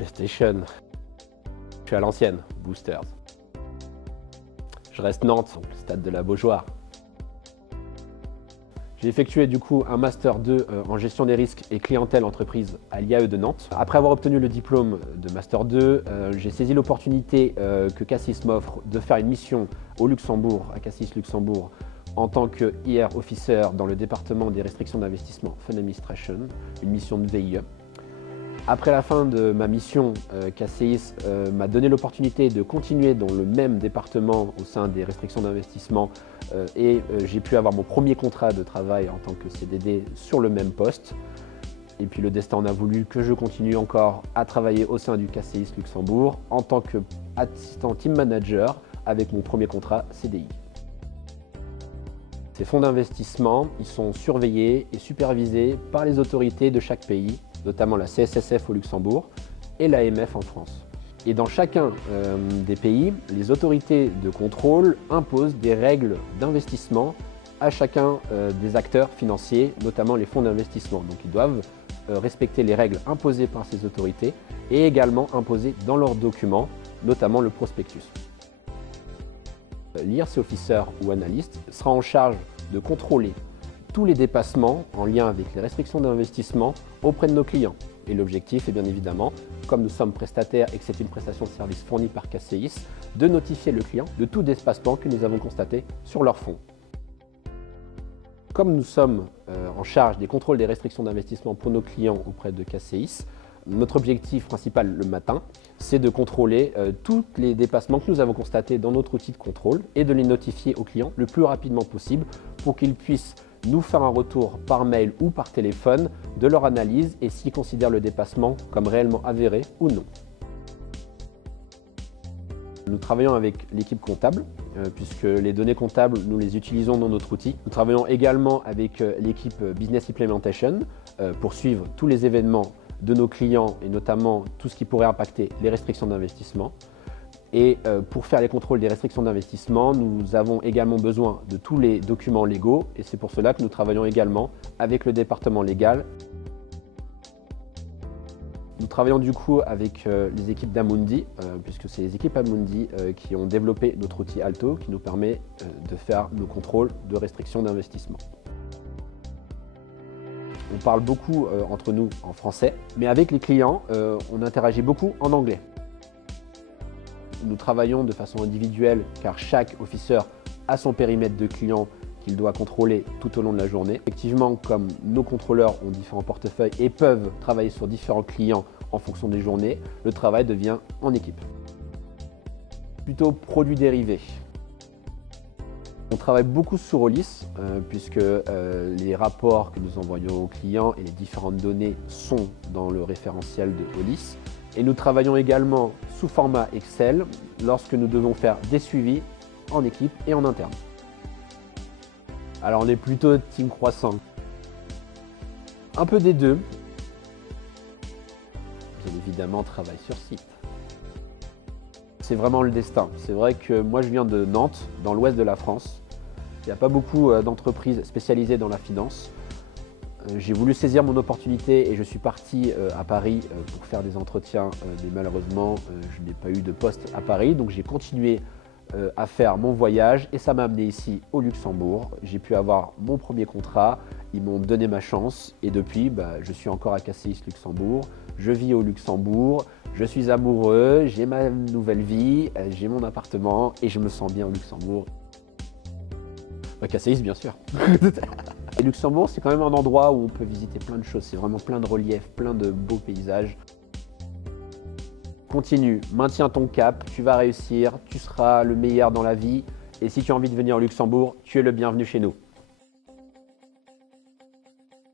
PlayStation. Je suis à l'ancienne, Boosters. Je reste Nantes, donc le stade de la Beaujoire. J'ai effectué du coup un Master 2 en gestion des risques et clientèle entreprise à l'IAE de Nantes. Après avoir obtenu le diplôme de Master 2, j'ai saisi l'opportunité que Cassis m'offre de faire une mission au Luxembourg, à Cassis Luxembourg, en tant que IR Officer dans le département des restrictions d'investissement Fund Administration, une mission de VIE. Après la fin de ma mission, Cassis m'a donné l'opportunité de continuer dans le même département au sein des restrictions d'investissement et j'ai pu avoir mon premier contrat de travail en tant que CDD sur le même poste. Et puis le destin en a voulu que je continue encore à travailler au sein du KCIS Luxembourg en tant qu'assistant team manager avec mon premier contrat CDI. Ces fonds d'investissement, ils sont surveillés et supervisés par les autorités de chaque pays, notamment la CSSF au Luxembourg et l'AMF en France. Et dans chacun des pays, les autorités de contrôle imposent des règles d'investissement à chacun des acteurs financiers, notamment les fonds d'investissement. Donc ils doivent respecter les règles imposées par ces autorités et également imposées dans leurs documents, notamment le prospectus. L'IRC Officer ou analyste sera en charge de contrôler tous les dépassements en lien avec les restrictions d'investissement auprès de nos clients. Et l'objectif est bien évidemment, comme nous sommes prestataires et que c'est une prestation de service fournie par KCIS, de notifier le client de tout dépassement que nous avons constaté sur leurs fonds. Comme nous sommes en charge des contrôles des restrictions d'investissement pour nos clients auprès de KCIS, notre objectif principal le matin, c'est de contrôler tous les dépassements que nous avons constatés dans notre outil de contrôle et de les notifier aux clients le plus rapidement possible pour qu'ils puissent nous faire un retour par mail ou par téléphone de leur analyse et s'ils considèrent le dépassement comme réellement avéré ou non. Nous travaillons avec l'équipe comptable, puisque les données comptables, nous les utilisons dans notre outil. Nous travaillons également avec l'équipe Business Implementation pour suivre tous les événements de nos clients et notamment tout ce qui pourrait impacter les restrictions d'investissement. Et pour faire les contrôles des restrictions d'investissement, nous avons également besoin de tous les documents légaux et c'est pour cela que nous travaillons également avec le département légal. Nous travaillons du coup avec les équipes d'Amundi, puisque c'est les équipes Amundi qui ont développé notre outil Alto qui nous permet de faire nos contrôles de restrictions d'investissement. On parle beaucoup entre nous en français, mais avec les clients, on interagit beaucoup en anglais. Nous travaillons de façon individuelle car chaque officer a son périmètre de clients qu'il doit contrôler tout au long de la journée. Effectivement, comme nos contrôleurs ont différents portefeuilles et peuvent travailler sur différents clients en fonction des journées, le travail devient en équipe. Plutôt produits dérivés. On travaille beaucoup sur Olis puisque les rapports que nous envoyons aux clients et les différentes données sont dans le référentiel de Olis. Et nous travaillons également sous format Excel lorsque nous devons faire des suivis en équipe et en interne. Alors on est plutôt team croissant. Un peu des deux. Bien évidemment, travail sur site. C'est vraiment le destin. C'est vrai que moi je viens de Nantes, dans l'ouest de la France. Il n'y a pas beaucoup d'entreprises spécialisées dans la finance. J'ai voulu saisir mon opportunité et je suis parti à Paris pour faire des entretiens, mais malheureusement je n'ai pas eu de poste à Paris, donc j'ai continué à faire mon voyage et ça m'a amené ici au Luxembourg. J'ai pu avoir mon premier contrat, ils m'ont donné ma chance et depuis je suis encore à KCIS Luxembourg, je vis au Luxembourg, je suis amoureux, j'ai ma nouvelle vie, j'ai mon appartement et je me sens bien au Luxembourg. KCIS bien sûr. Et Luxembourg, c'est quand même un endroit où on peut visiter plein de choses. C'est vraiment plein de reliefs, plein de beaux paysages. Continue, maintiens ton cap, tu vas réussir, tu seras le meilleur dans la vie. Et si tu as envie de venir au Luxembourg, tu es le bienvenu chez nous.